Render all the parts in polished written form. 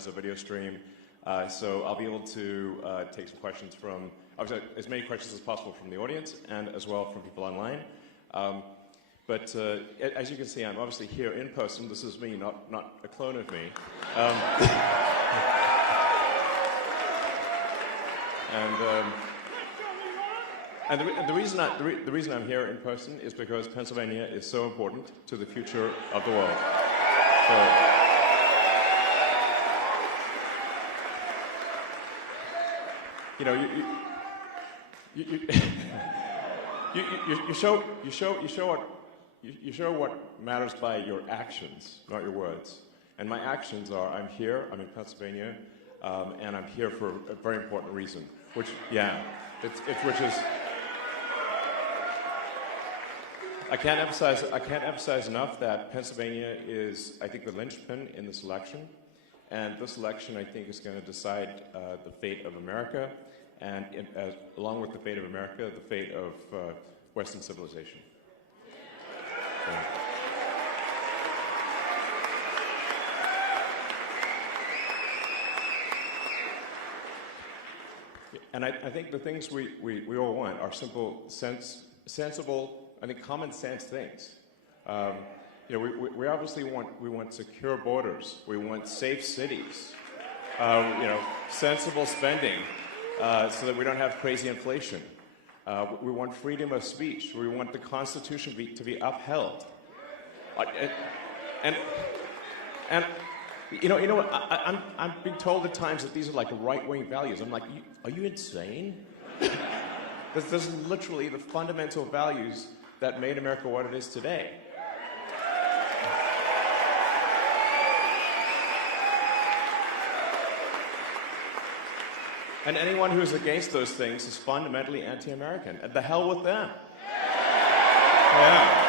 as a video stream. So I'll be able to take some questions from, as many questions as possible from the audience and as well from people online. But as you can see, I'm obviously here in person. This is me, not a clone of me. And the reason I'm here in person is because Pennsylvania is so important to the future of the world. So, you know, you show what matters by your actions, not your words. And my actions are, I'm here, I'm in Pennsylvania, and I'm here for a very important reason, which is. I can't emphasize enough that Pennsylvania is, I think, the linchpin in this election. And this election, I think, is going to decide the fate of America, and along with the fate of America, the fate of Western civilization. So. And I think the things we all want are simple, sensible, I think common sense things. You know, we obviously want secure borders. We want safe cities. You know, sensible spending, so that we don't have crazy inflation. We want freedom of speech. We want the Constitution to be upheld. And you know what? I'm being told at times that these are like right-wing values. I'm like, are you insane? This is literally the fundamental values that made America what it is today. And anyone who's against those things is fundamentally anti-American. And the hell with them. Yeah.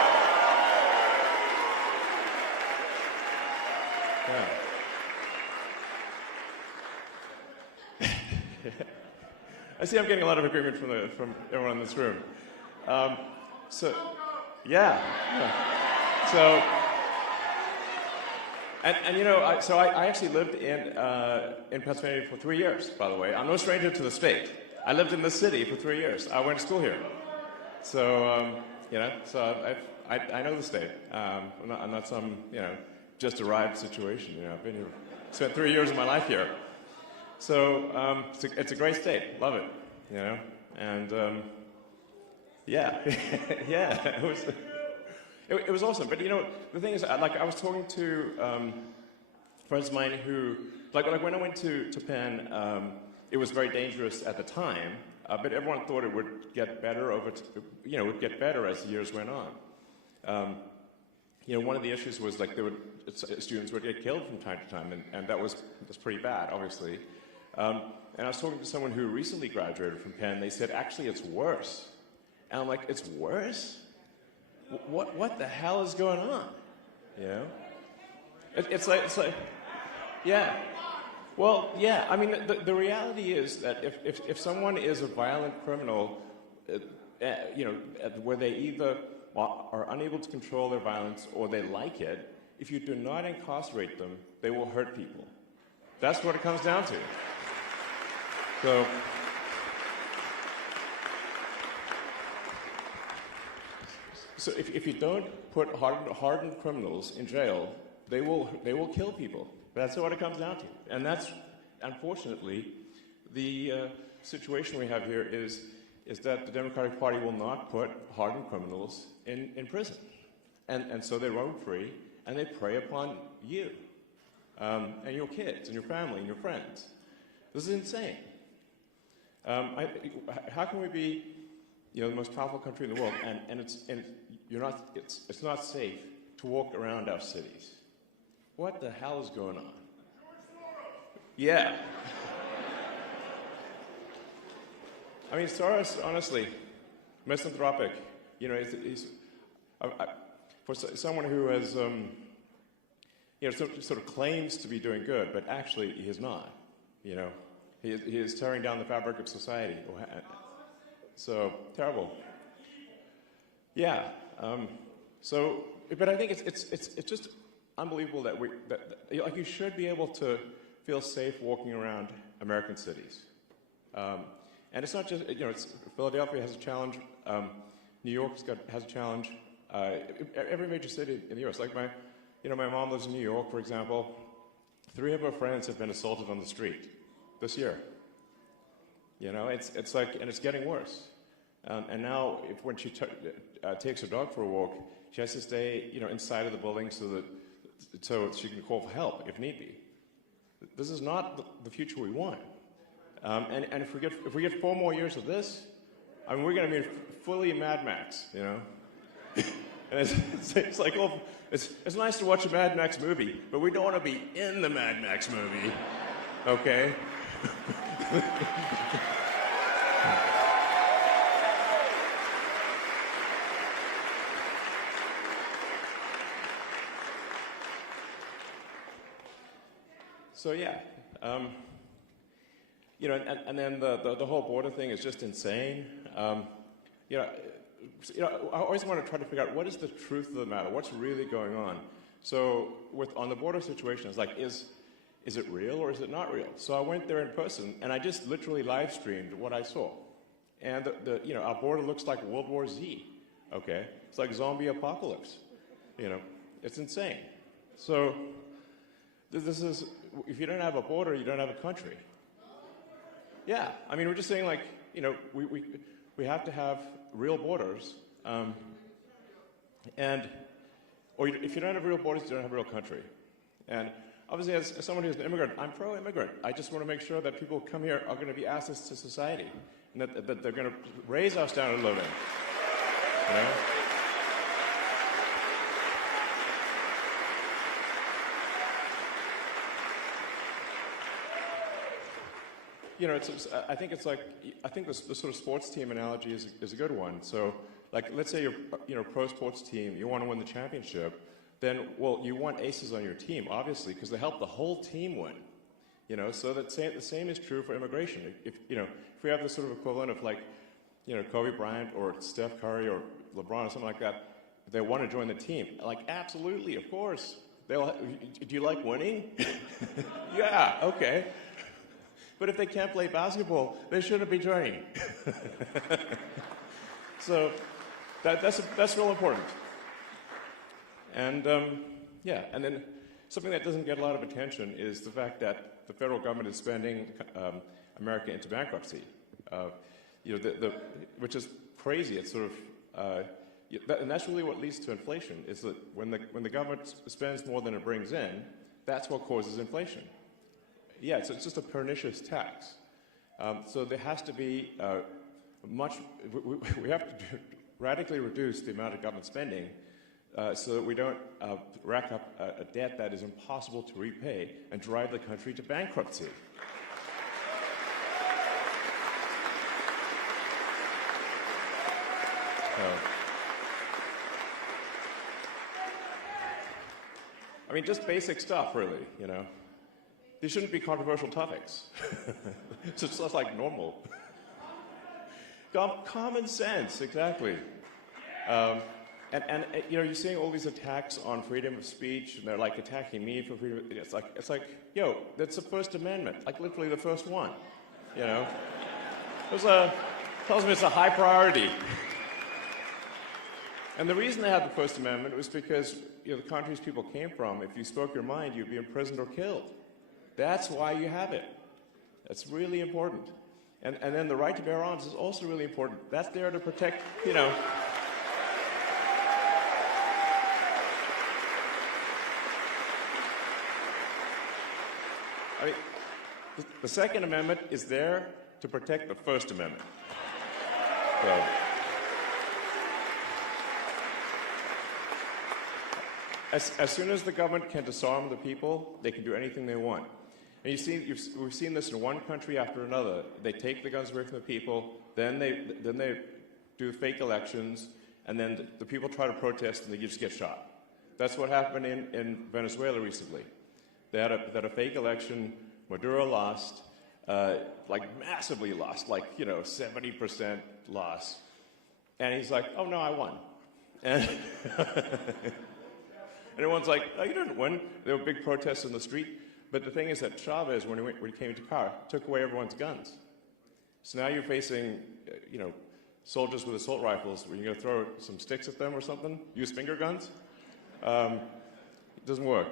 I see I'm getting a lot of agreement from everyone in this room. So, yeah. So, and you know, I actually lived in Pennsylvania for 3 years, by the way. I'm no stranger to the state. I lived in the city for 3 years. I went to school here. So, you know, so I know the state. I'm not some, you know, just arrived situation. You know, I've been here, spent 3 years of my life here. So, it's a great state. Love it. You know, and. Yeah, yeah, it was awesome. But you know, the thing is, like, I was talking to friends of mine who, like when I went to Penn, it was very dangerous at the time, but everyone thought it would get better would get better as the years went on. You know, one of the issues was like students would get killed from time to time, and that's pretty bad, obviously. And I was talking to someone who recently graduated from Penn. They said, actually, it's worse. And I'm like, it's worse? What the hell is going on? You know? It's like, yeah. Well, yeah, I mean, the reality is that if someone is a violent criminal, you know, where they either are unable to control their violence or they like it, if you do not incarcerate them, they will hurt people. That's what it comes down to. So if you don't put hardened criminals in jail, they will kill people. That's what it comes down to. And that's, unfortunately, the situation we have here is that the Democratic Party will not put hardened criminals in prison. And so they roam free, and they prey upon you, and your kids, and your family, and your friends. This is insane. How can we be, you know, the most powerful country in the world, and it's not safe to walk around our cities? What the hell is going on? Yeah. I mean, Soros, honestly, misanthropic. You know, for someone who has, you know, sort of claims to be doing good, but actually he is not. You know, he is tearing down the fabric of society. So terrible. Yeah. But I think it's just unbelievable that like, you should be able to feel safe walking around American cities. And it's not just, it's, Philadelphia has a challenge, New York has a challenge, every major city in the U.S. Like my mom lives in New York, for example. 3 of her friends have been assaulted on the street this year. It's like, and it's getting worse. And now, when she takes her dog for a walk, she has to stay, inside of the building so she can call for help if need be. This is not the future we want. And if we get 4 more years of this, I mean, we're going to be fully Mad Max, And it's like, well, it's nice to watch a Mad Max movie, but we don't want to be in the Mad Max movie, okay? So yeah, and then the whole border thing is just insane. I always want to try to figure out what is the truth of the matter, what's really going on. So on the border situation, it's like, is it real or is it not real? So I went there in person, and I just literally live streamed what I saw. And our border looks like World War Z, okay? It's like zombie apocalypse, it's insane. So this is, if you don't have a border, you don't have a country. Yeah, I mean, we're just saying, like, we have to have real borders, or if you don't have real borders, you don't have a real country. And obviously, as someone who's an immigrant, I'm pro-immigrant. I just want to make sure that people who come here are going to be assets to society, and that they're going to raise our standard of living. I think the sort of sports team analogy is a good one. So, like, let's say you're a pro sports team, you want to win the championship, then, well, you want aces on your team, obviously, because they help the whole team win. So the same is true for immigration. If we have this sort of equivalent of, like, Kobe Bryant or Steph Curry or LeBron or something like that, they want to join the team. Like, absolutely, of course. Do you like winning? Yeah, okay. But if they can't play basketball, they shouldn't be joining. So that's real important. And and then something that doesn't get a lot of attention is the fact that the federal government is spending America into bankruptcy. Which is crazy. It's sort of, and that's really what leads to inflation. Is that when the government spends more than it brings in, that's what causes inflation. Yeah, it's just a pernicious tax. So there has to be we have to radically reduce the amount of government spending so that we don't rack up a debt that is impossible to repay and drive the country to bankruptcy. I mean, just basic stuff, really, These shouldn't be controversial topics. It's just like normal. Common sense, exactly. And you're seeing all these attacks on freedom of speech, and they're like attacking me for freedom. It's like, yo, that's the First Amendment, like literally the first one. Tells me it's a high priority. And the reason they had the First Amendment was because the countries people came from, if you spoke your mind, you'd be imprisoned or killed. That's why you have it. That's really important. And then the right to bear arms is also really important. That's there to protect, I mean, the Second Amendment is there to protect the First Amendment. So, as soon as the government can disarm the people, they can do anything they want. And we've seen this in one country after another. They take the guns away from the people, then they do fake elections, and then the people try to protest and they just get shot. That's what happened in Venezuela recently. They had a fake election. Maduro lost, like massively lost, like 70% loss. And he's like, "Oh no, I won." And everyone's like, "Oh, you didn't win." There were big protests in the street. But the thing is that Chavez, when he came to power, took away everyone's guns. So now you're facing, soldiers with assault rifles. Where you're going to throw some sticks at them or something? Use finger guns? It doesn't work.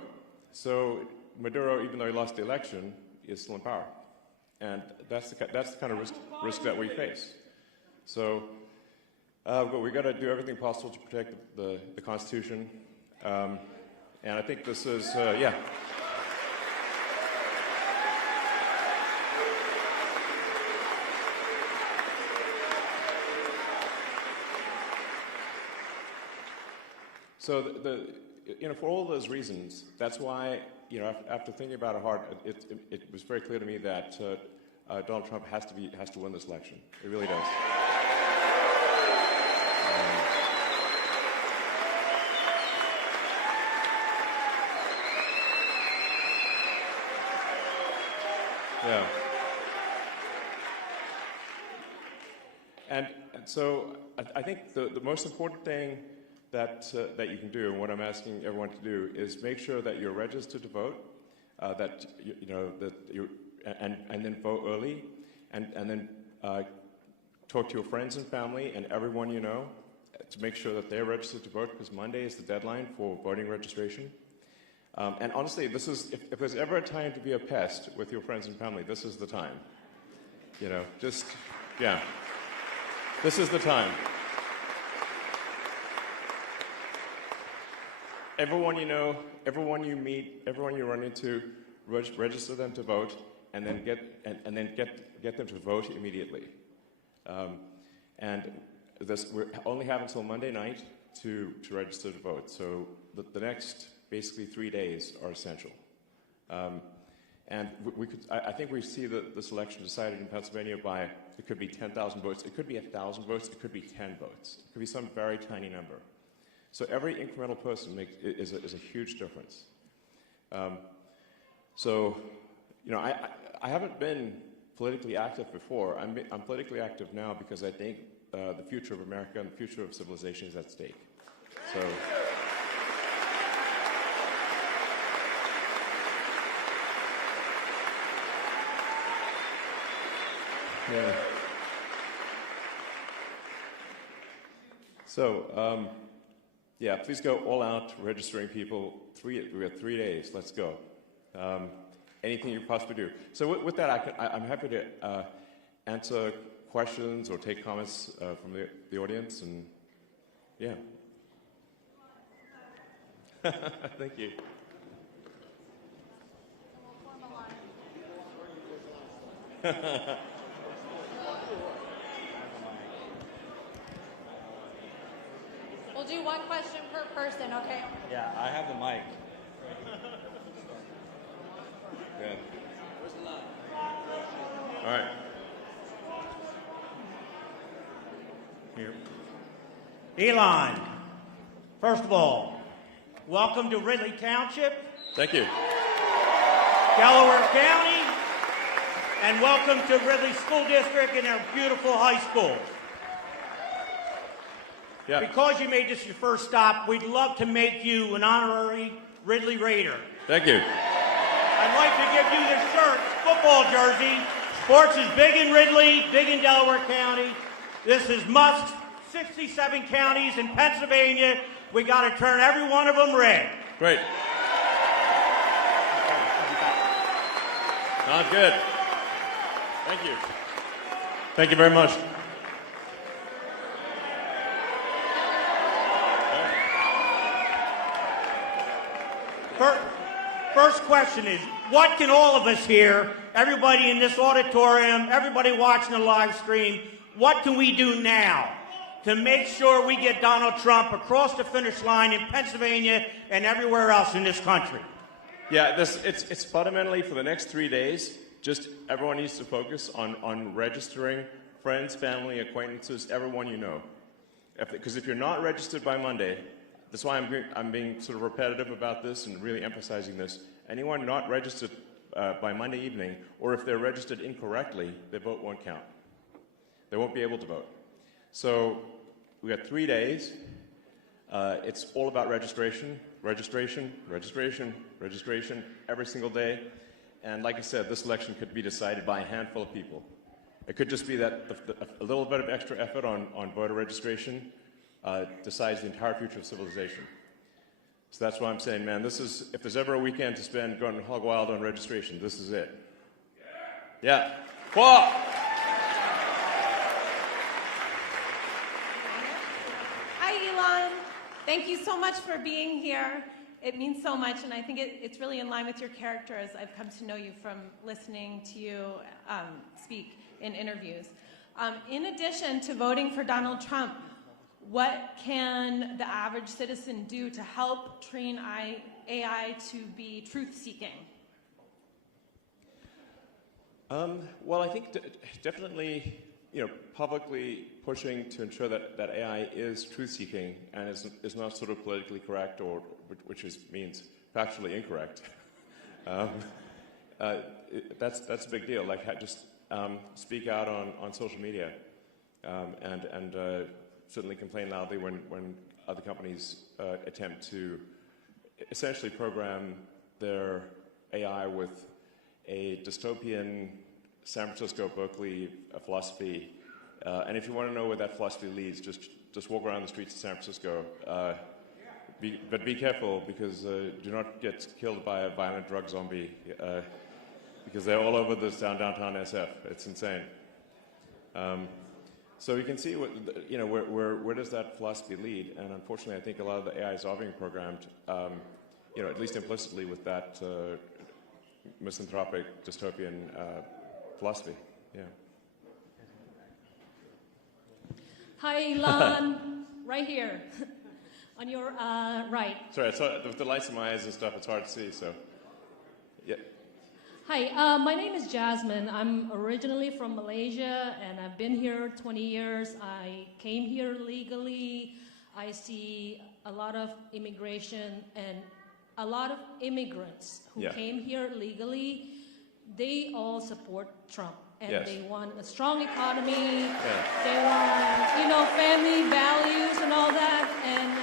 So Maduro, even though he lost the election, is still in power, and that's the kind of risk that we face. So, but we got to do everything possible to protect the Constitution, and I think this is yeah. So for all those reasons, that's why, after thinking about it hard, it was very clear to me that Donald Trump has to win this election. It really does. Yeah. And so I think the most important thing that you can do, and what I'm asking everyone to do, is make sure that you're registered to vote, that you and then vote early, and then talk to your friends and family and everyone you know to make sure that they're registered to vote, because Monday is the deadline for voting registration. And honestly, this is if there's ever a time to be a pest with your friends and family, this is the time. This is the time. Everyone you know, everyone you meet, everyone you run into, register them to vote, and then get them to vote immediately. And we only have until Monday night to register to vote. So the next basically 3 days are essential. And I think we see this election decided in Pennsylvania by, it could be 10,000 votes, it could be 1,000 votes, it could be 10 votes, it could be some very tiny number. So every incremental person is a huge difference. I haven't been politically active before. I'm politically active now because I think the future of America and the future of civilization is at stake. So. Yeah. So, please go all out registering people. We have 3 days. Let's go. Anything you possibly do. So with that, I'm happy to answer questions or take comments from the audience. And yeah. Thank you. We'll do one question per person, okay? Yeah, I have the mic. Good. All right. Here. Elon, first of all, welcome to Ridley Township. Thank you. Delaware County, and welcome to Ridley School District and our beautiful high school. Yeah. Because you made this your first stop, we'd love to make you an honorary Ridley Raider. Thank you. I'd like to give you this shirt, football jersey. Sports is big in Ridley, big in Delaware County. This is Musk's 67 counties in Pennsylvania. We got to turn every one of them red. Great. Sounds good. Thank you. Thank you very much. First question is, what can all of us here, everybody in this auditorium, everybody watching the live stream, what can we do now to make sure we get Donald Trump across the finish line in Pennsylvania and everywhere else in this country? Yeah, it's fundamentally for the next 3 days, just everyone needs to focus on registering friends, family, acquaintances, everyone you know. Because if you're not registered by Monday, that's why I'm being sort of repetitive about this and really emphasizing this. Anyone not registered by Monday evening, or if they're registered incorrectly, their vote won't count. They won't be able to vote. So we got 3 days. It's all about registration, registration, registration, registration every single day. And like I said, this election could be decided by a handful of people. It could just be that a little bit of extra effort on voter registration decides the entire future of civilization. So that's why I'm saying, man, this is, if there's ever a weekend to spend going hog wild on registration, this is it. Yeah. Whoa! Hi, Elon. Thank you so much for being here. It means so much, and I think it's really in line with your character as I've come to know you from listening to you speak in interviews. In addition to voting for Donald Trump, what can the average citizen do to help train AI to be truth-seeking? Well, I think definitely, publicly pushing to ensure that AI is truth-seeking and is not sort of politically correct or which means factually incorrect. That's a big deal. Like, just speak out on social media and certainly complain loudly when other companies attempt to essentially program their AI with a dystopian San Francisco, Berkeley philosophy. And if you want to know where that philosophy leads, just walk around the streets of San Francisco. But be careful, because do not get killed by a violent drug zombie, because they're all over this downtown SF. It's insane. So you can see where does that philosophy lead? And unfortunately, I think a lot of the AIs are being programmed, at least implicitly, with that misanthropic dystopian philosophy. Yeah. Hi, Elon. Right here. On your right. Sorry, with the lights in my eyes and stuff, it's hard to see, so. Yeah. Hi, my name is Jasmine. I'm originally from Malaysia, and I've been here 20 years. I came here legally. I see a lot of immigration and a lot of immigrants who came here legally. They all support Trump. And they want a strong economy. They want, family values and all that. And,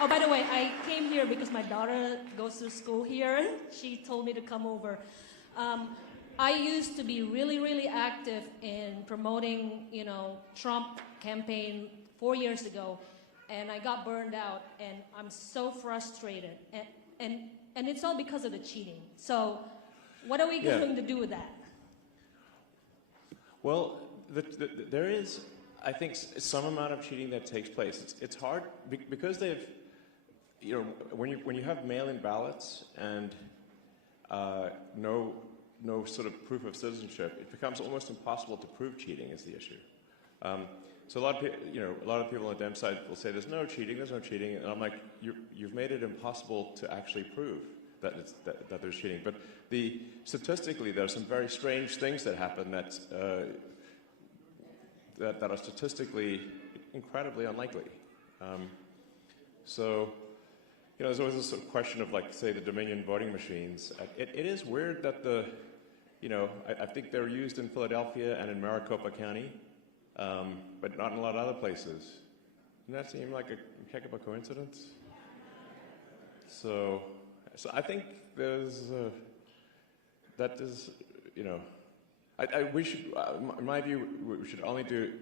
oh, by the way, I came here because my daughter goes to school here. She told me to come over. I used to be really, really active in promoting, Trump campaign 4 years ago. And I got burned out. And I'm so frustrated. And it's all because of the cheating. So what are we going to do with that? Well, there is, I think, some amount of cheating that takes place. It's hard because they've, when you have mail-in ballots and no sort of proof of citizenship, it becomes almost impossible to prove cheating is the issue. So a lot of people on the Dem side will say there's no cheating, and I'm like, you've made it impossible to actually prove that there's cheating. But statistically, there are some very strange things that happen that are statistically incredibly unlikely. So, there's always this sort of question of, like, say, the Dominion voting machines. It is weird that I think they're used in Philadelphia and in Maricopa County, but not in a lot of other places. Doesn't that seem like a heck of a coincidence? So I think there's we should, in my view, we should only do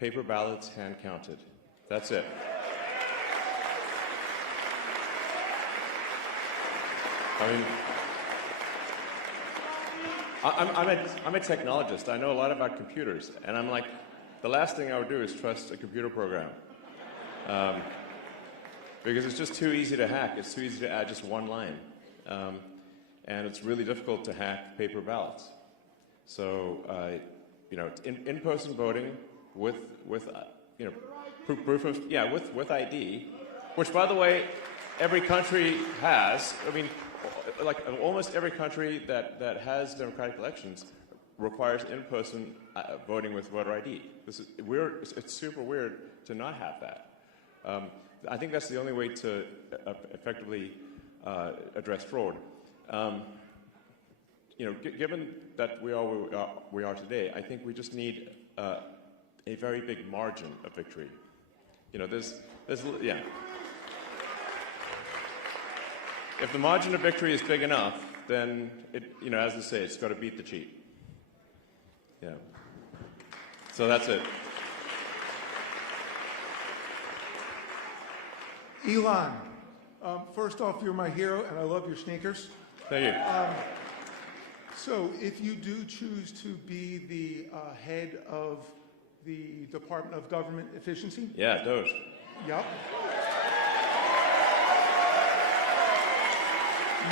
paper ballots hand counted. That's it. I mean, I'm a technologist. I know a lot about computers, and I'm like, the last thing I would do is trust a computer program. Because it's just too easy to hack. It's too easy to add just one line. And it's really difficult to hack paper ballots. So, in-person voting with proof of, with ID, which, by the way, every country has. I mean, like almost every country that has democratic elections requires in-person voting with voter ID. It's super weird to not have that. I think that's the only way to effectively address fraud. Given that we are today, I think we just need a very big margin of victory. If the margin of victory is big enough, then as they say, it's got to beat the cheat. Yeah. So that's it. Elon, first off, you're my hero, and I love your sneakers. Thank you. So if you do choose to be the head of the Department of Government Efficiency? Yeah, Doge. Yep.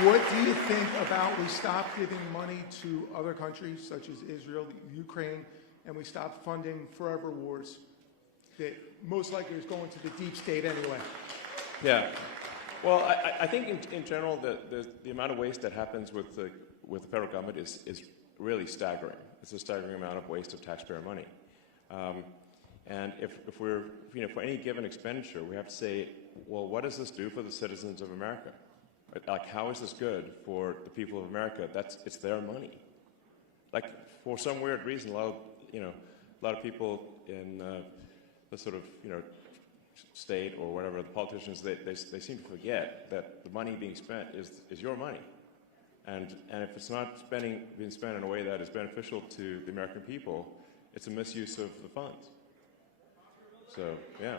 What do you think about we stop giving money to other countries such as Israel, Ukraine, and we stop funding forever wars that most likely is going to the deep state anyway? Yeah. Well, I think in general the amount of waste that happens with the federal government is really staggering. It's a staggering amount of waste of taxpayer money. And if we're, for any given expenditure, we have to say, well, what does this do for the citizens of America? Like, how is this good for the people of America? It's their money. Like, for some weird reason, a lot of people in the sort of, state or whatever, the politicians, they seem to forget that the money being spent is your money. And if it's not being spent in a way that is beneficial to the American people, it's a misuse of the funds. So, yeah.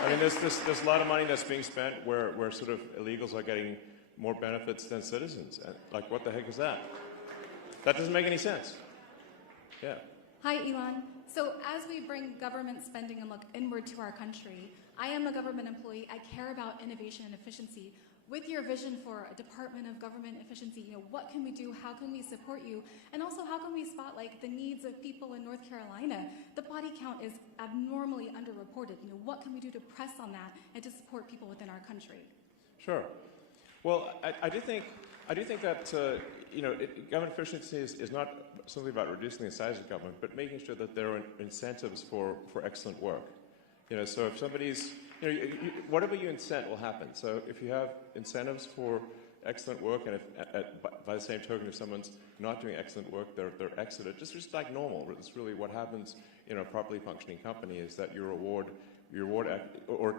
I mean, there's a lot of money that's being spent where sort of illegals are getting more benefits than citizens. And, like, what the heck is that? That doesn't make any sense. Yeah. Hi, Elon. So as we bring government spending and look inward to our country, I am a government employee. I care about innovation and efficiency. With your vision for a Department of Government Efficiency, what can we do? How can we support you? And also, how can we spot the needs of people in North Carolina? The body count is abnormally underreported. What can we do to press on that and to support people within our country? Sure. Well, I do think that government efficiency is not simply about reducing the size of government, but making sure that there are incentives for excellent work. So if somebody's, whatever you incent will happen. So if you have incentives for excellent work, and by the same token, if someone's not doing excellent work, they're exited. Just like normal. It's really what happens in a properly functioning company is that you reward, or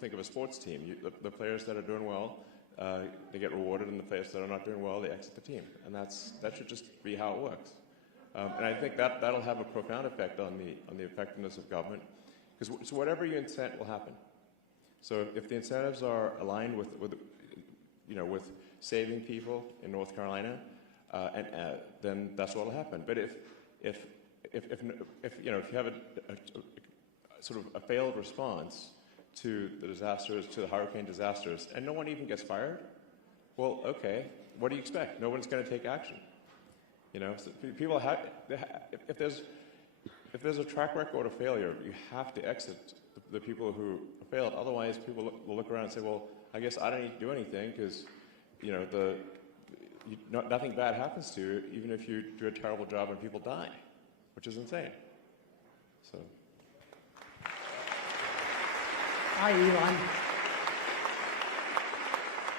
think of a sports team. The players that are doing well, they get rewarded, and the players that are not doing well, they exit the team. And that should just be how it works. And I think that'll have a profound effect on the effectiveness of government. Because whatever you incent will happen. So if the incentives are aligned with saving people in North Carolina, then that's what will happen. But if you have a sort of a failed response to the disasters, to the hurricane disasters, and no one even gets fired, well, okay, what do you expect? No one's going to take action. So people have, if there's a track record of failure, you have to exit the people who failed. Otherwise, people will look around and say, well, I guess I don't need to do anything because, nothing bad happens to you, even if you do a terrible job and people die, which is insane. So. Hi, Elon.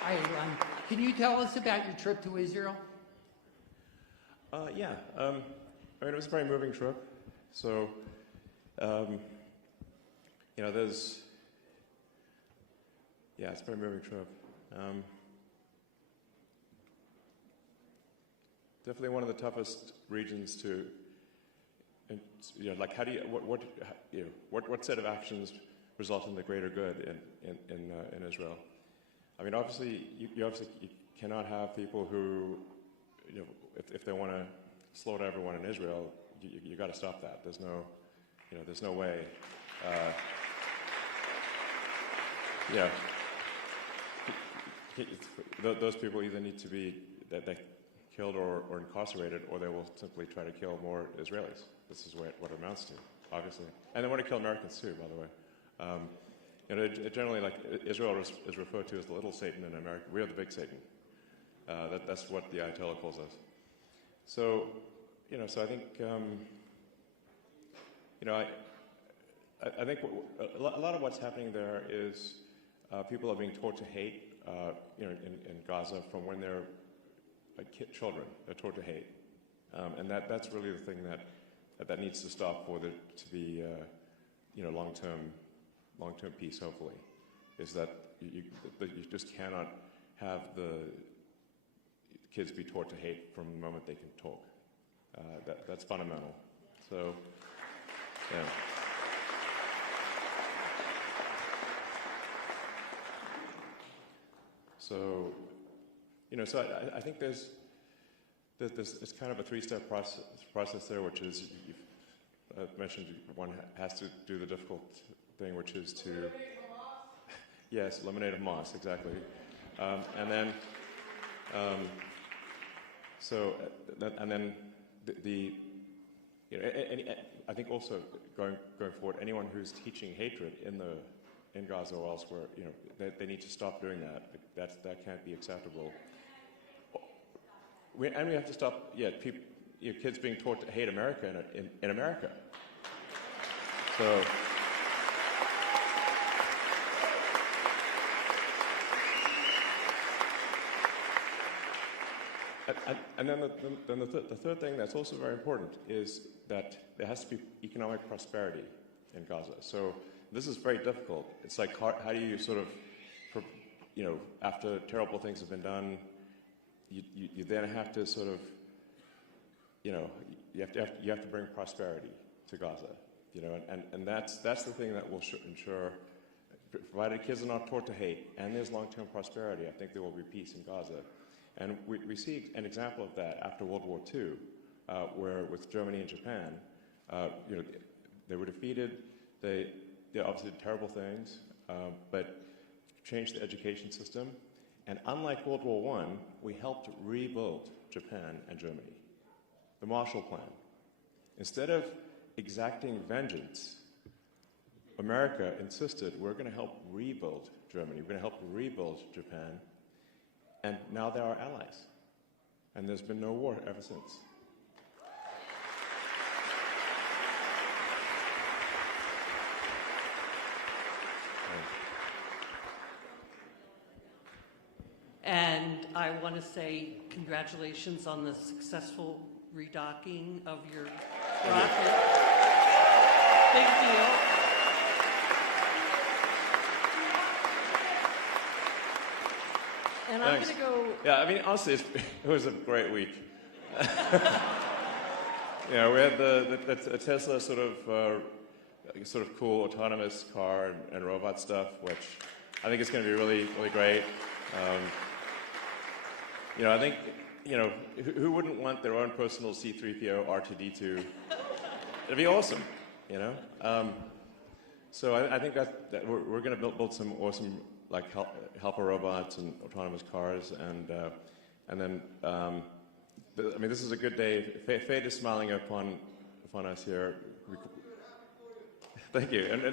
Hi, Elon. Can you tell us about your trip to Israel? Yeah. It was a very moving trip. So, it's a very moving trip. Definitely one of the toughest regions to, how do you, what set of actions result in the greater good in Israel? I mean, obviously, you cannot have people who, if they want to slaughter everyone in Israel, you got to stop that. There's no way. Those people either need to be killed or incarcerated, or they will simply try to kill more Israelis. This is what it amounts to, obviously. And they want to kill Americans too, by the way. Generally, Israel is referred to as the little Satan in America. We are the big Satan. That's what the Ayatollah calls us. So, so I think, I think a lot of what's happening there is people are being taught to hate, in Gaza from when they're children. They're taught to hate, and that's really the thing that needs to stop for there to be, long-term peace, hopefully. is that you just cannot have the kids be taught to hate from the moment they can talk. That's fundamental. So, yeah. So, so I think it's kind of a three-step process there, which is, you've mentioned one has to do the difficult thing, which is to, yes, eliminate Hamas, exactly. And then, I think also going forward, anyone who's teaching hatred in Gaza or elsewhere, they need to stop doing that. That can't be acceptable. We have to stop, kids being taught to hate America in America. So. And then the third thing that's also very important is that there has to be economic prosperity in Gaza. So this is very difficult. It's like, how do you sort of, after terrible things have been done, you then have to sort of, you have to bring prosperity to Gaza, and that's the thing that will ensure, provided kids are not taught to hate and there's long-term prosperity, I think there will be peace in Gaza. And we see an example of that after World War II, where with Germany and Japan, they were defeated. They obviously did terrible things, but changed the education system. And unlike World War I, we helped rebuild Japan and Germany. The Marshall Plan. Instead of exacting vengeance, America insisted, we're going to help rebuild Germany. We're going to help rebuild Japan. And now they're our allies. And there's been no war ever since. And I want to say congratulations on the successful redocking of your rocket. Big deal. And I'm going to go. Yeah, I mean, honestly, it was a great week. We had the Tesla sort of cool autonomous car and robot stuff, which I think is going to be really, really great. I think, who wouldn't want their own personal C-3PO R2-D2? It'd be awesome, So I think that we're going to build some awesome helper robots and autonomous cars, and then this is a good day. Fate is smiling upon us here. Thank you. And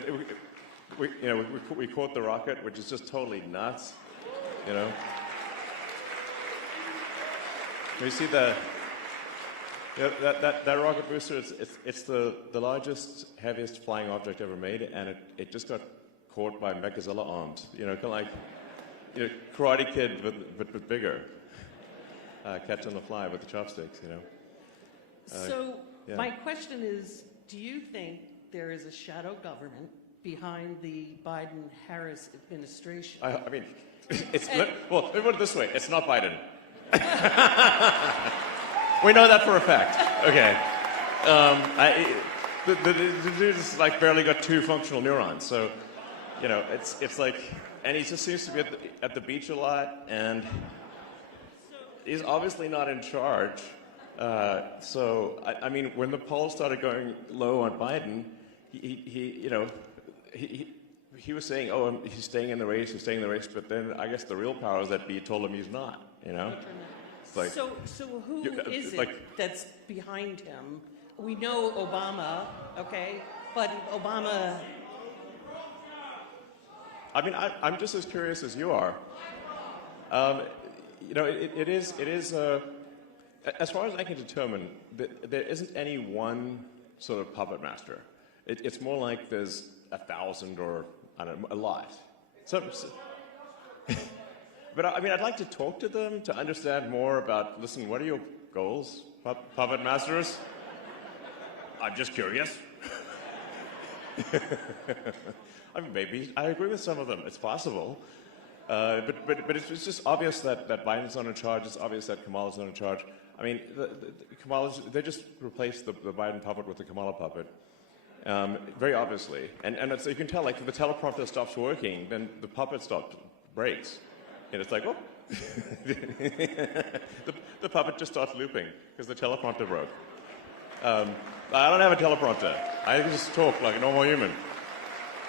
we caught the rocket, which is just totally nuts. You see that rocket booster? It's the largest, heaviest flying object ever made, and it just got caught by Megazilla arms. Kind of like Karate Kid, but bigger. Catch on the fly with the chopsticks. So my question is, do you think there is a shadow government behind the Biden-Harris administration? I mean, well, let me put it this way: it's not Biden. We know that for a fact. Okay. The dude's barely got 2 functional neurons, so it's like, and he just seems to be at the beach a lot, and he's obviously not in charge. So I mean, when the polls started going low on Biden, he was saying, oh, he's staying in the race, but then I guess the real powers that be told him he's not. It's like, so who is it that's behind him? We know Obama, okay, but Obama. I mean, I'm just as curious as you are. It is. As far as I can determine, there isn't any one sort of puppet master. It's more like there's 1,000 or I don't know, a lot. But I mean, I'd like to talk to them to understand more about. Listen, what are your goals, puppet masters? I'm just curious. I mean, maybe I agree with some of them. It's possible. But it's just obvious that Biden's not in charge. It's obvious that Kamala's not in charge. I mean, they just replaced the Biden puppet with the Kamala puppet. Very obviously. And you can tell, like, if the teleprompter stops working, then the puppet breaks. And it's like, oh. the puppet just starts looping because the teleprompter broke. I don't have a teleprompter. I can just talk like a normal human.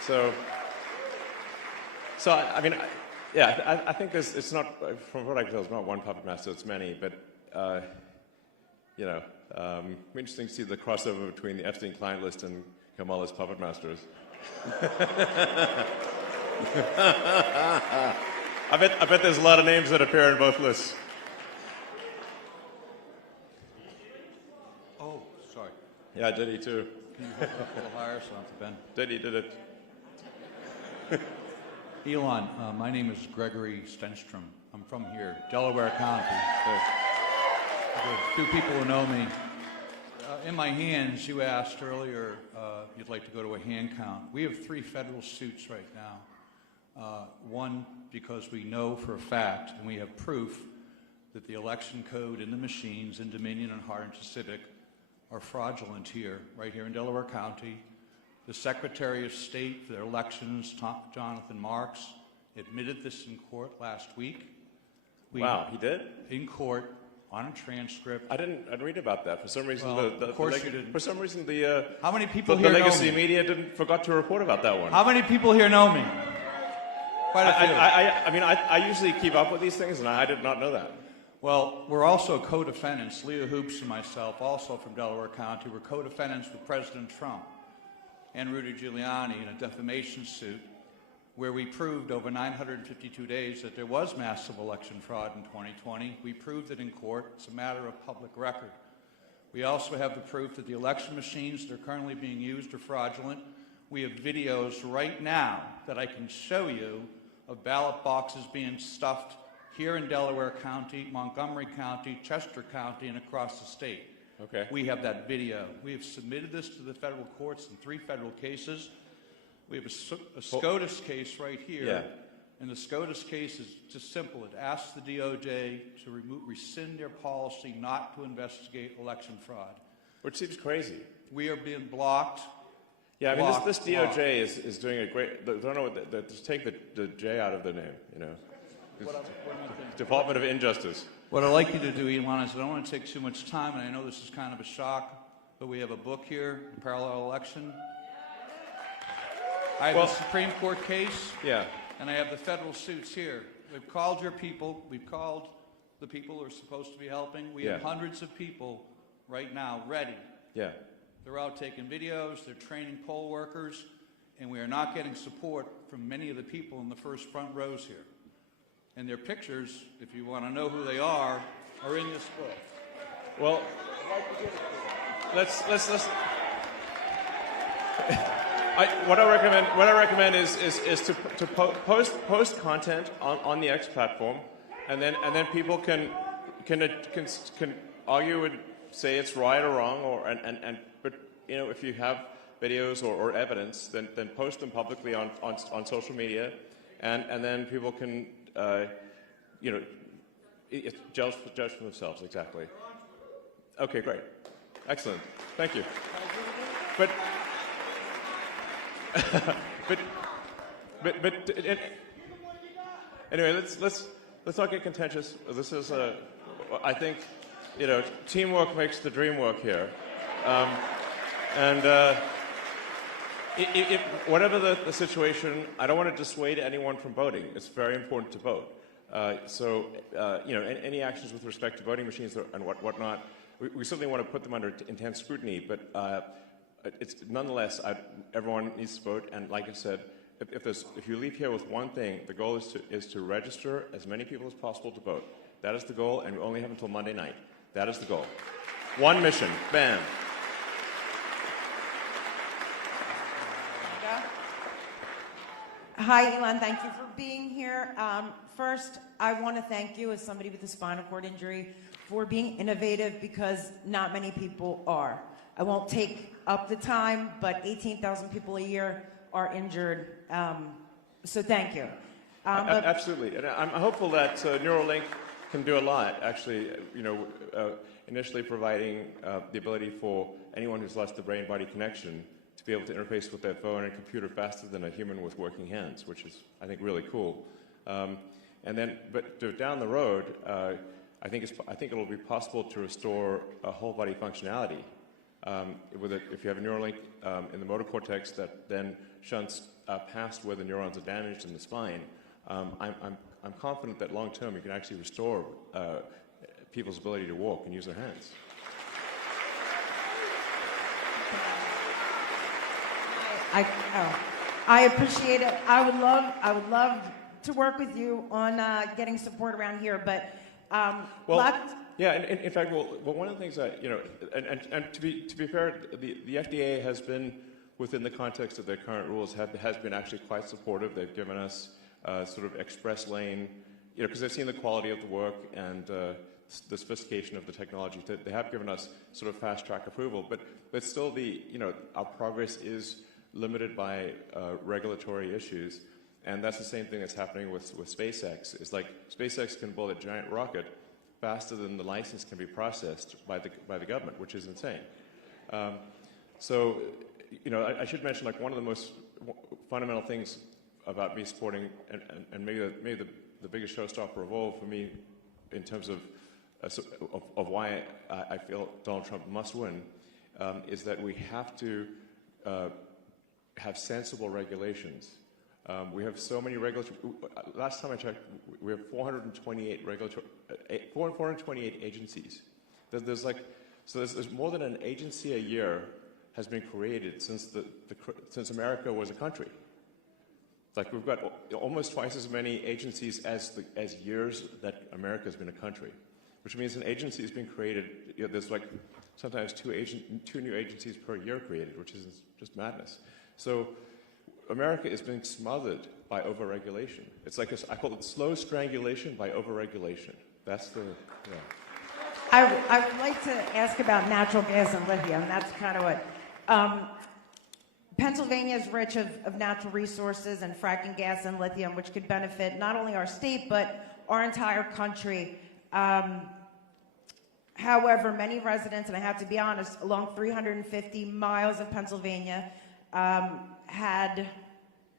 So I mean, I think it's not, from what I can tell, it's not one puppet master, it's many, but, interesting to see the crossover between the Epstein client list and Kamala's puppet masters. I bet there's a lot of names that appear in both lists. Oh, sorry. Yeah, Diddy too. Can you hold up a little higher so I don't have to bend? Diddy did it. Elon, my name is Gregory Stenstrom. I'm from here, Delaware County. A few people who know me. In my hands, you asked earlier you'd like to go to a hand count. We have 3 federal suits right now. One, because we know for a fact, and we have proof, that the election code in the machines in Dominion and Harlingen Civic are fraudulent here, right here in Delaware County. The Secretary of State for their elections, Jonathan Marks, admitted this in court last week. Wow, he did? In court, on a transcript. I didn't read about that. For some reason, Well, of course you didn't. For some reason, the How many people the here know legacy me? media forgot to report about that one. How many people here know me? Quite a few. I mean, I usually keep up with these things, and I did not know that. Well, we're also co-defendants. Leah Hoops and myself, also from Delaware County, we're co-defendants with President Trump and Rudy Giuliani in a defamation suit where we proved over 952 days that there was massive election fraud in 2020. We proved it in court. It's a matter of public record. We also have the proof that the election machines that are currently being used are fraudulent. We have videos right now that I can show you of ballot boxes being stuffed here in Delaware County, Montgomery County, Chester County, and across the state. Okay. We have that video. We have submitted this to the federal courts in 3 federal cases. We have a SCOTUS case right here. Yeah. And the SCOTUS case is just simple. It asks the DOJ to rescind their policy not to investigate election fraud. Which seems crazy. We are being blocked. Yeah, I mean, this DOJ is doing a great, I don't know, just take the J out of the name, you know. Department of Injustice. What I'd like you to do, Elon, is I don't want to take too much time, and I know this is kind of a shock, but we have a book here, Parallel Election. I have a Supreme Court case, and I have the federal suits here. We've called your people. We've called the people who are supposed to be helping. We have hundreds of people right now ready. Yeah. They're out taking videos. They're training poll workers, and we are not getting support from many of the people in the first front rows here. And their pictures, if you want to know who they are in this book. Well, let's. What I recommend is to post content on the X platform, and then people can argue and say it's right or wrong, but you know, if you have videos or evidence, then post them publicly on social media, and then people can judge for themselves. Exactly. Okay, great, excellent, thank you. But anyway, let's not get contentious. This is I think, teamwork makes the dream work here, whatever the situation, I don't want to dissuade anyone from voting. It's very important to vote. Any actions with respect to voting machines and whatnot, we certainly want to put them under intense scrutiny, but it's nonetheless, everyone needs to vote. And like I said, if you leave here with one thing, the goal is to register as many people as possible to vote. That is the goal, and we only have until Monday night. That is the goal. One mission, bam. Hi, Elon. Thank you for being here. First, I want to thank you as somebody with a spinal cord injury for being innovative, because not many people are. I won't take up the time, but 18,000 people a year are injured. So thank you. Absolutely, and I'm hopeful that Neuralink can do a lot. Actually, initially providing the ability for anyone who's lost the brain-body connection to be able to interface with their phone and computer faster than a human with working hands, which is, I think, really cool. But down the road, I think it'll be possible to restore a whole body functionality. If you have a Neuralink in the motor cortex that then shunts past where the neurons are damaged in the spine, I'm confident that long term you can actually restore people's ability to walk and use their hands. I appreciate it. I would love to work with you on getting support around here, but in fact, one of the things that and to be fair, the FDA has been within the context of their current rules has been actually quite supportive. They've given us sort of express lane, because they've seen the quality of the work and the sophistication of the technology. They have given us sort of fast track approval, but still our progress is limited by regulatory issues, and that's the same thing that's happening with SpaceX. It's like SpaceX can build a giant rocket faster than the license can be processed by the government, which is insane. I should mention, like, one of the most fundamental things about me supporting, and maybe the biggest showstopper of all for me in terms of why I feel Donald Trump must win, is that we have to have sensible regulations. We have so many regulatory. Last time I checked, we have 428 agencies. There's more than an agency a year has been created since America was a country. It's like we've got almost twice as many agencies as years that America has been a country, which means an agency has been created. There's like sometimes two new agencies per year created, which is just madness. So America is being smothered by overregulation. It's like I call it slow strangulation by overregulation. That's the. Yeah. I would like to ask about natural gas and lithium. That's kind of what. Pennsylvania is rich of natural resources and fracking gas and lithium, which could benefit not only our state, but our entire country. However, many residents, and I have to be honest, along 350 miles of Pennsylvania had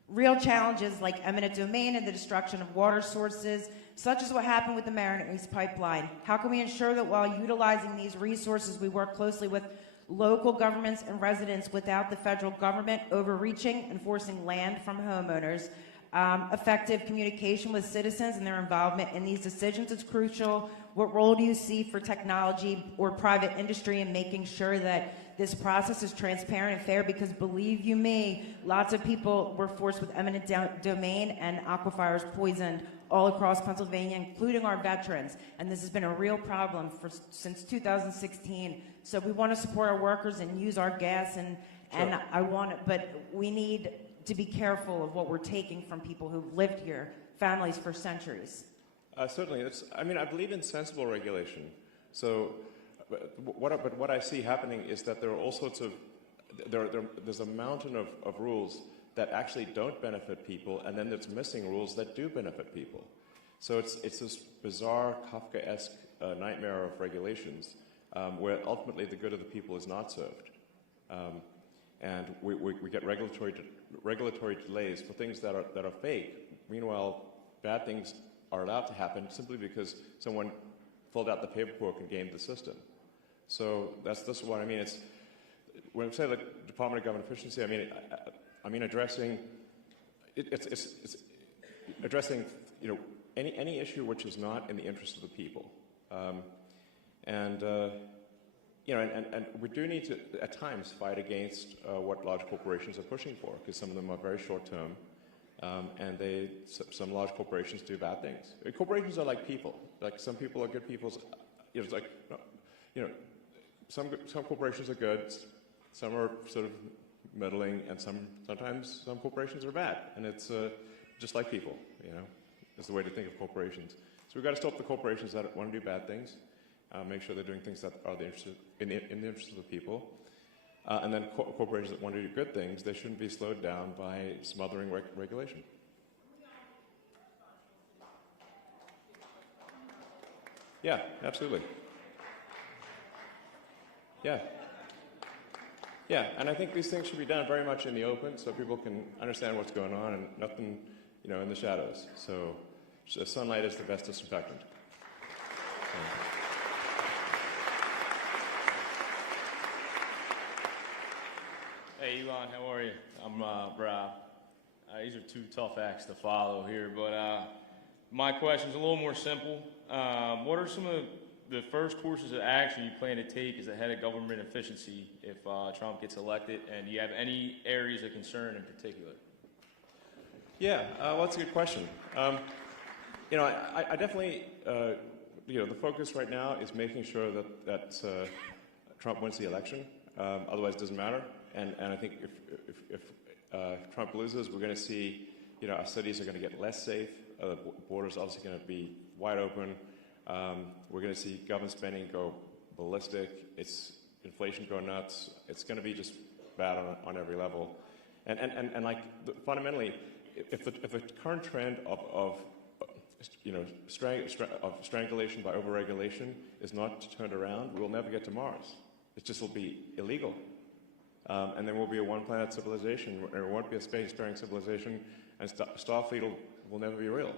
real challenges like eminent domain and the destruction of water sources, such as what happened with the Mariner East pipeline. How can we ensure that while utilizing these resources, we work closely with local governments and residents without the federal government overreaching and forcing land from homeowners? Effective communication with citizens and their involvement in these decisions is crucial. What role do you see for technology or private industry in making sure that this process is transparent and fair? Because believe you me, lots of people were forced with eminent domain and aquifers poisoned all across Pennsylvania, including our veterans. And this has been a real problem since 2016. So we want to support our workers and use our gas, but we need to be careful of what we're taking from people who've lived here, families for centuries. Certainly, I believe in sensible regulation. So, what I see happening is that there are all sorts of there's a mountain of rules that actually don't benefit people, and then there's missing rules that do benefit people. So it's this bizarre Kafkaesque nightmare of regulations where ultimately the good of the people is not served, and we get regulatory delays for things that are fake. Meanwhile, bad things are allowed to happen simply because someone filled out the paperwork and gamed the system. So that's what I mean. It's when I say the Department of Government Efficiency, I mean addressing it's addressing any issue which is not in the interest of the people, and we do need to at times fight against what large corporations are pushing for, because some of them are very short term. And some large corporations do bad things. Corporations are like people. Like some people are good people. It's like, some corporations are good, some are sort of middling, and sometimes some corporations are bad. And it's just like people, is the way to think of corporations. So we've got to stop the corporations that want to do bad things, make sure they're doing things that are in the interest of the people. And then corporations that want to do good things, they shouldn't be slowed down by smothering regulation. Yeah, absolutely. Yeah. Yeah, and I think these things should be done very much in the open so people can understand what's going on and nothing, in the shadows. So sunlight is the best disinfectant. Hey, Elon, how are you? I'm Rob. These are two tough acts to follow here, but my question's a little more simple. What are some of the first courses of action you plan to take as the head of government efficiency if Trump gets elected, and do you have any areas of concern in particular? Yeah, well, that's a good question. I definitely, the focus right now is making sure that Trump wins the election. Otherwise, it doesn't matter. And I think if Trump loses, we're going to see, our cities are going to get less safe. The border's obviously going to be wide open. We're going to see government spending go ballistic. It's inflation go nuts. It's going to be just bad on every level. And like fundamentally, if the current trend of strangulation by overregulation is not turned around, we'll never get to Mars. It just will be illegal. And then we'll be a one-planet civilization. There won't be a space-faring civilization, and Starfleet will never be real.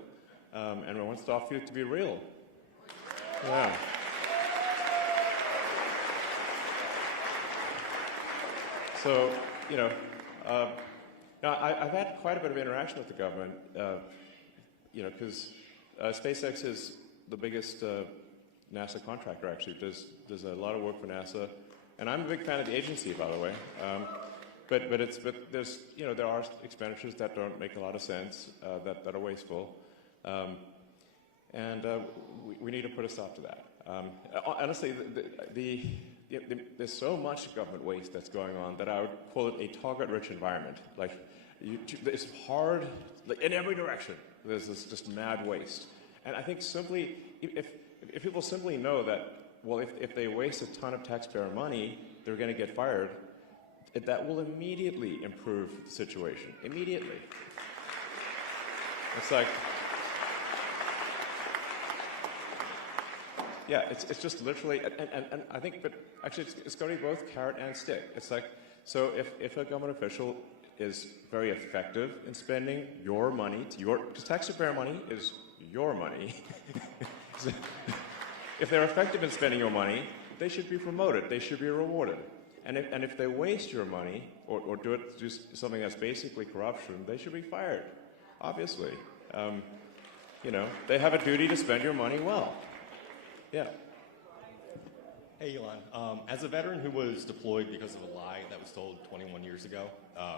And we want Starfleet to be real. Yeah. So, I've had quite a bit of interaction with the government, because SpaceX is the biggest NASA contractor, actually. Does a lot of work for NASA. And I'm a big fan of the agency, by the way. But there's, there are expenditures that don't make a lot of sense, that are wasteful. And we need to put a stop to that. Honestly, there's so much government waste that's going on that I would call it a target-rich environment. Like, it's hard, like in every direction. There's this just mad waste. And I think simply, if people simply know that, well, if they waste a ton of taxpayer money, they're going to get fired, that will immediately improve the situation. Immediately. It's like, yeah, it's just literally, and I think, but actually it's going to be both carrot and stick. It's like, so if a government official is very effective in spending your money, because taxpayer money is your money. If they're effective in spending your money, they should be promoted. They should be rewarded. And if they waste your money or do something that's basically corruption, they should be fired. Obviously, they have a duty to spend your money well. Yeah. Hey, Elon. As a veteran who was deployed because of a lie that was told 21 years ago,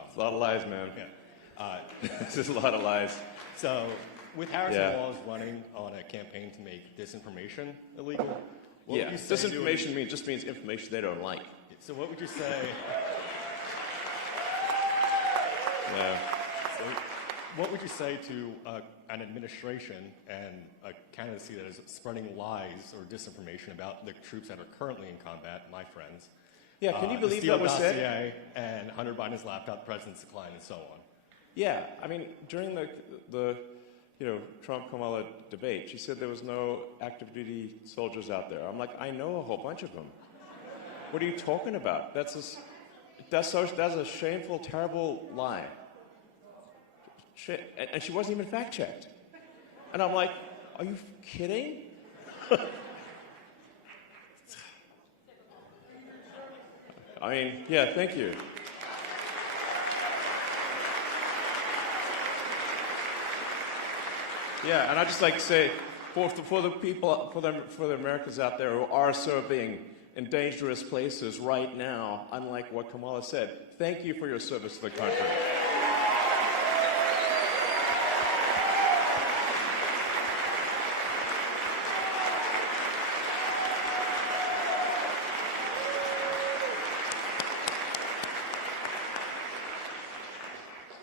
it's a lot of lies, man. Yeah. This is a lot of lies. So, with Harrison Laws running on a campaign to make disinformation illegal, what would you say disinformation just means information they don't like. So what would you say? Yeah. So what would you say to an administration and a candidacy that is spreading lies or disinformation about the troops that are currently in combat, my friends? Yeah, can you believe that was said? And Hunter Biden's laptop, the president's decline, and so on. Yeah, I mean, during the Trump-Kamala debate, she said there was no active duty soldiers out there. I'm like, I know a whole bunch of them. What are you talking about? That's a shameful, terrible lie. And she wasn't even fact-checked. And I'm like, are you kidding? I mean, yeah, thank you. Yeah, and I just like to say, for the people, for the Americans out there who are serving in dangerous places right now, unlike what Kamala said, thank you for your service to the country.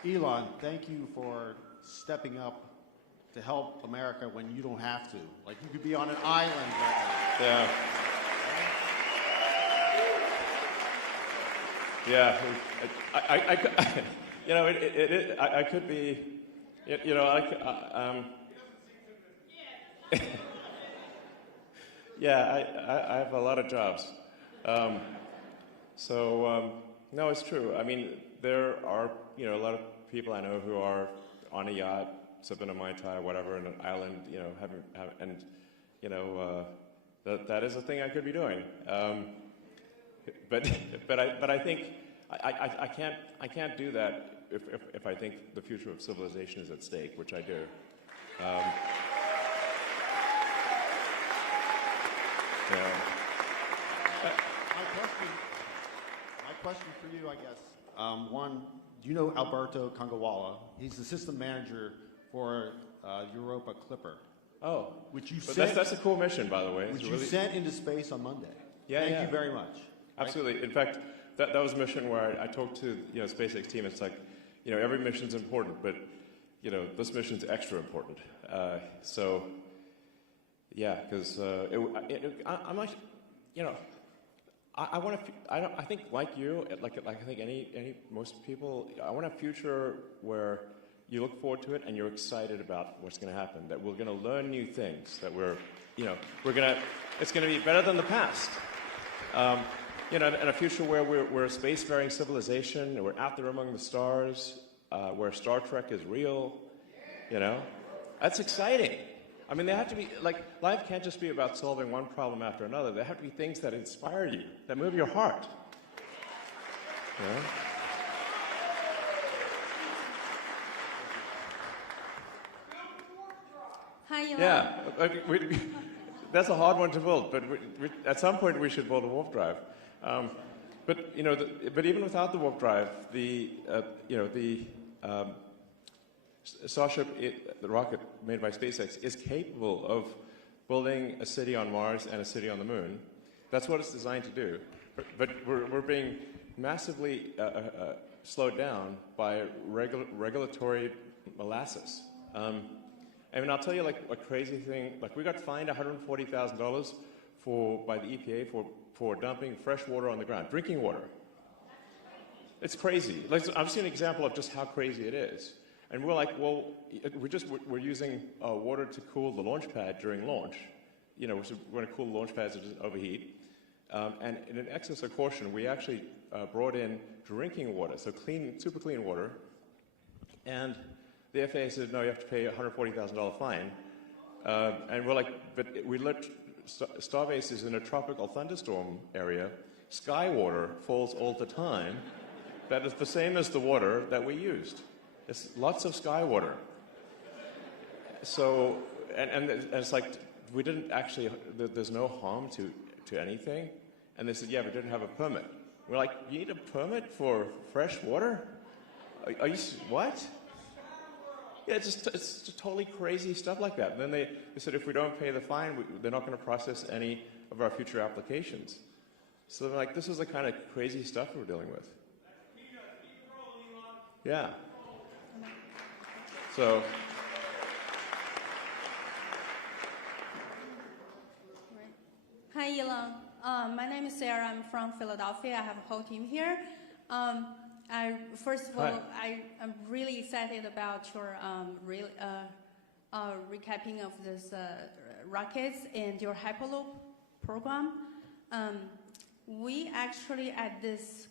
Elon, thank you for stepping up to help America when you don't have to. Like, you could be on an island right now. Yeah. Yeah, you know, I could be, you know, yeah, I have a lot of jobs. No, it's true. I mean, there are, you know, a lot of people I know who are on a yacht, sipping a Mai Tai, whatever, in an island, you know, and, you know, that is a thing I could be doing. But I think I can't do that if I think the future of civilization is at stake, which I do. My question for you, I guess. One, do you know Alberto Congawala? He's the system manager for Europa Clipper. Oh, which you but sent, that's a cool mission, by the way. Which you sent into space on Monday. Yeah, Thank you very much. Absolutely. In fact, that was a mission where I talked to SpaceX team. It's like, you know, every mission's important, but you know, this mission's extra important. So, yeah, because I'm like, you know, I want to. I think like you, like I think most people, I want a future where you look forward to it and you're excited about what's going to happen. That we're going to learn new things. That it's going to be better than the past. You know, in a future where we're a spacefaring civilization, and we're out there among the stars, where Star Trek is real. You know, that's exciting. I mean, they have to be, like, life can't just be about solving one problem after another. There have to be things that inspire you, that move your heart. You know? Hi, Elon. Yeah, that's a hard one to build, but at some point we should build a warp drive. But you know, but even without the warp drive, the Starship, the rocket made by SpaceX, is capable of building a city on Mars and a city on the Moon. That's what it's designed to do. But we're being massively slowed down by regulatory molasses. I mean, I'll tell you, like, a crazy thing. Like, we got fined $140,000 by the EPA for dumping fresh water on the ground, drinking water. It's crazy. Like, I've seen an example of just how crazy it is. And we're like, well, we're using water to cool the launch pad during launch. You know, so we're going to cool the launch pads so it doesn't overheat. And in an excess of caution, we actually brought in drinking water, so clean, super clean water. And the FAA said, no, you have to pay a $140,000 fine. And we're like, but we let Starbase is in a tropical thunderstorm area. Sky water falls all the time. That is the same as the water that we used. It's lots of sky water. So, and it's like, we didn't actually, there's no harm to anything. And they said, yeah, we didn't have a permit. We're like, you need a permit for fresh water? Are you, what? Yeah, it's just totally crazy stuff like that. And then they said if we don't pay the fine, they're not going to process any of our future applications. So they're like, this is the kind of crazy stuff we're dealing with. Yeah. So. Hi, Elon. My name is Sarah. I'm from Philadelphia. I have a whole team here. First of all, I'm really excited about your recapping of this rockets and your Hyperloop program. We actually, at this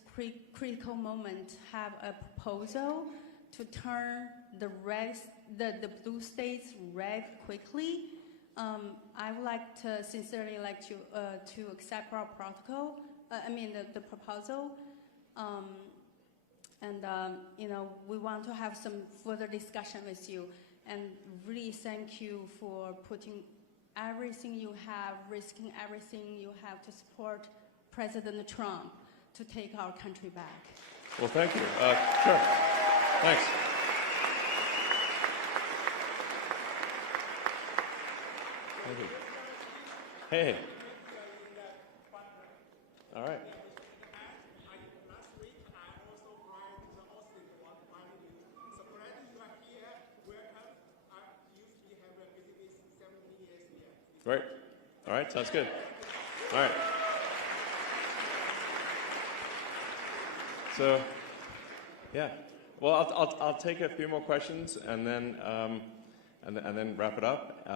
critical moment, have a proposal to turn the blue states red quickly. I would like to sincerely to accept our protocol. The proposal. You know, we want to have some further discussion with you, and really thank you for putting everything you have, risking everything you have to support President Trump to take our country back. Well, thank you. Sure. Thanks. Thank you. Hey. All right. Right. All right. Sounds good. All right. So, yeah. Well, I'll take a few more questions and then wrap it up.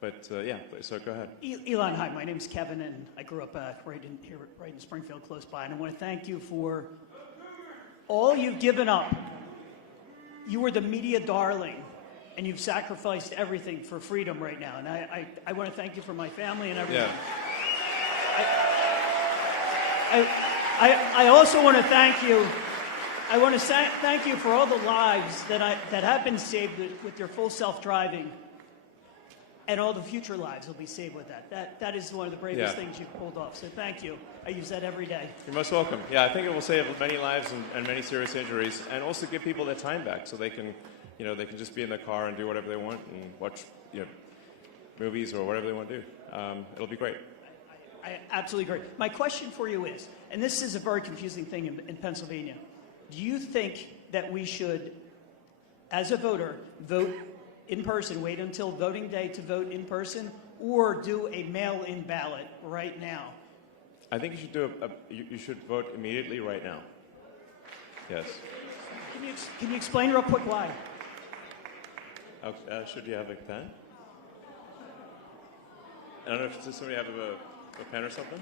Yeah, so go ahead. Elon, hi. My name's Kevin, and I grew up right in Springfield, close by. And I want to thank you for all you've given up. You were the media darling, and you've sacrificed everything for freedom right now. And I want to thank you for my family and everything. I also want to thank you. I want to thank you for all the lives that have been saved with your full self-driving, and all the future lives will be saved with that. That is one of the bravest things you've pulled off. So thank you. I use that every day. You're most welcome. Yeah, I think it will save many lives and many serious injuries, and also give people their time back, so they can, they can just be in their car and do whatever they want and watch, movies or whatever they want to do. It'll be great. I absolutely agree. My question for you is, and this is a very confusing thing in Pennsylvania, do you think that we should, as a voter, vote in person, wait until voting day to vote in person, or do a mail-in ballot right now? I think you should you should vote immediately right now. Yes. Can you explain real quick why? Should you have a pen? I don't know if does somebody have a pen or something?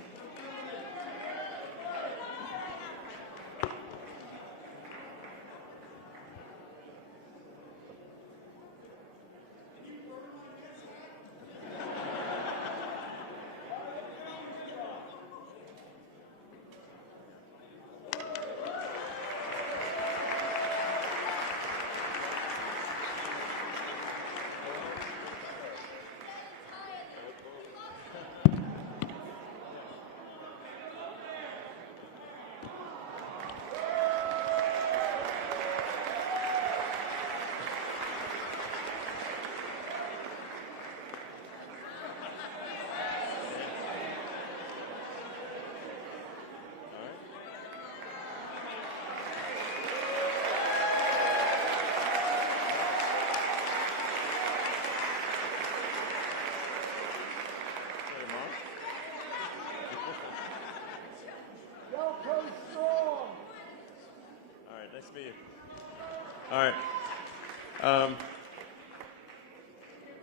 All right.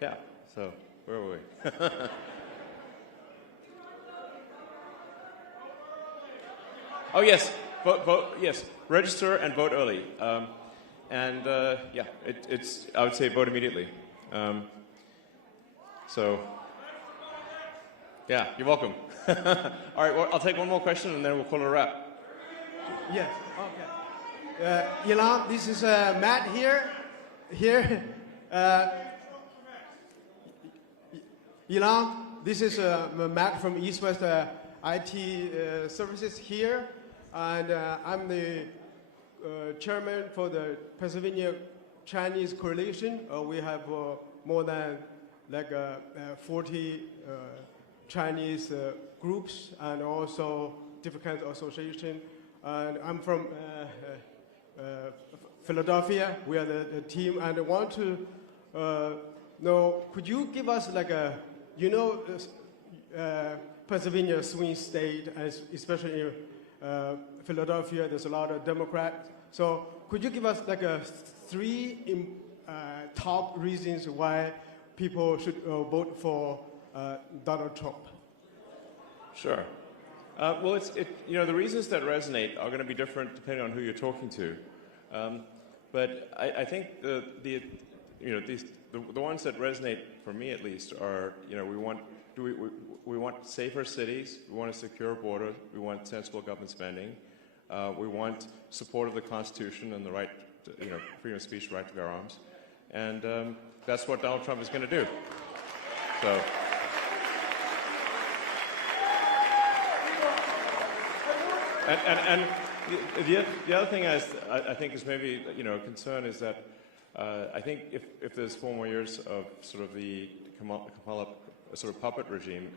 Yeah, so where were we? Oh, yes. Vote, yes. Register and vote early. Yeah, it's, I would say vote immediately. So, yeah, you're welcome. All right, well, I'll take one more question and then we'll call it a wrap. Yes, okay. Elon, this is Matt here. Elon, this is Matt from East West IT Services here. And I'm the chairman for the Pennsylvania Chinese Coalition. We have more than 40 Chinese groups and also different kinds of associations. And I'm from Philadelphia. We are the team, and I want to know, could you give us Pennsylvania swing state, especially in Philadelphia, there's a lot of Democrats. So could you give us three top reasons why people should vote for Donald Trump? Sure. Well, the reasons that resonate are going to be different depending on who you're talking to. But I think the ones that resonate for me at least are, we want safer cities, we want a secure border, we want sensible government spending, we want support of the Constitution and the right to, freedom of speech, right to bear arms, and that's what Donald Trump is going to do. So. And the other thing I think is maybe a concern is that I think if there's 4 more years of sort of the Kamala sort of puppet regime,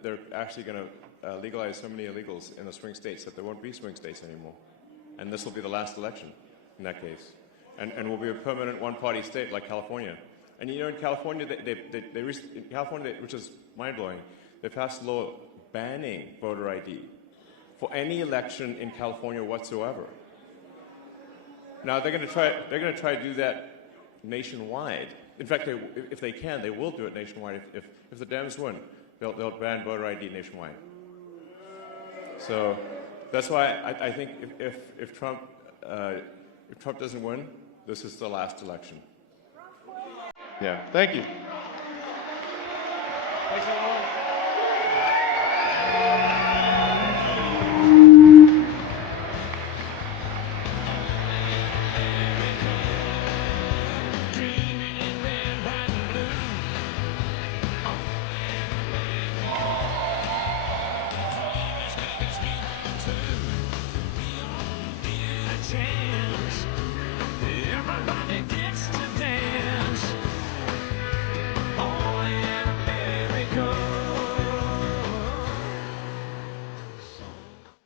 they're actually going to legalize so many illegals in the swing states that there won't be swing states anymore, and this will be the last election in that case, and will be a permanent one-party state like California. And in California, California, which is mind-blowing, they passed a law banning voter ID for any election in California whatsoever. Now they're going to try to do that nationwide. In fact, if they can, they will do it nationwide. If the Dems win, they'll ban voter ID nationwide. So that's why I think if Trump doesn't win, this is the last election. Yeah. Thank you. Thanks, everyone.